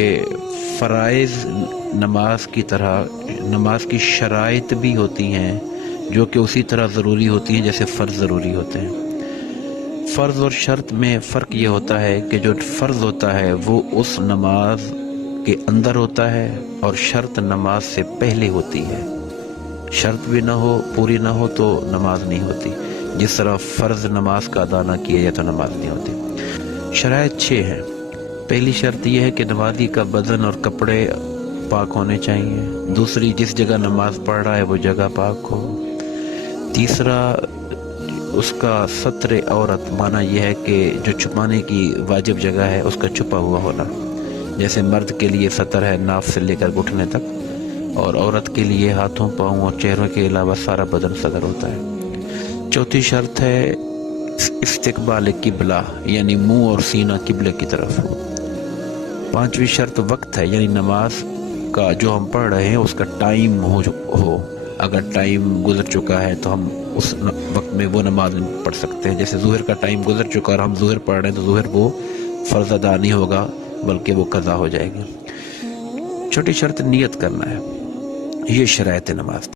फ़राइज़ नमाज की तरह नमाज की शराइत भी होती हैं जो कि उसी तरह ज़रूरी होती हैं जैसे फ़र्ज़ ज़रूरी होते हैं। फ़र्ज़ और शर्त में फ़र्क ये होता है कि जो फ़र्ज़ होता है वो उस नमाज के अंदर होता है और शर्त नमाज से पहले होती है। शर्त भी ना हो, पूरी ना हो तो नमाज नहीं होती। जिस तरह फ़र्ज़ नमाज का अदा ना किया जाए तो नमाज नहीं होती। शराइत 6 हैं। पहली शर्त यह है कि नमाजी का बदन और कपड़े पाक होने चाहिए। दूसरी, जिस जगह नमाज पढ़ रहा है वो जगह पाक हो। तीसरा, उसका सत्र औरत, माना यह है कि जो छुपाने की वाजिब जगह है उसका छुपा हुआ होना। जैसे मर्द के लिए सतर है नाफ से लेकर घुटने तक, और औरत के लिए हाथों, पाँव और चेहरों के अलावा सारा बदन सतर होता है। चौथी शर्त है इस्तिकबाल किबला, यानी मुंह और सीना किबले की तरफ हो। पांचवी शर्त वक्त है, यानी नमाज का जो हम पढ़ रहे हैं उसका टाइम हो। अगर टाइम गुजर चुका है तो हम उस वक्त में वो नमाज नहीं पढ़ सकते हैं। जैसे ज़ुहर का टाइम गुजर चुका और हम ज़ुहर पढ़ रहे हैं तो ज़ुहर वो फ़र्ज़ अदा नहीं होगा बल्कि वो कज़ा हो जाएगी। छोटी शर्त नियत करना है। ये शराइत नमाज।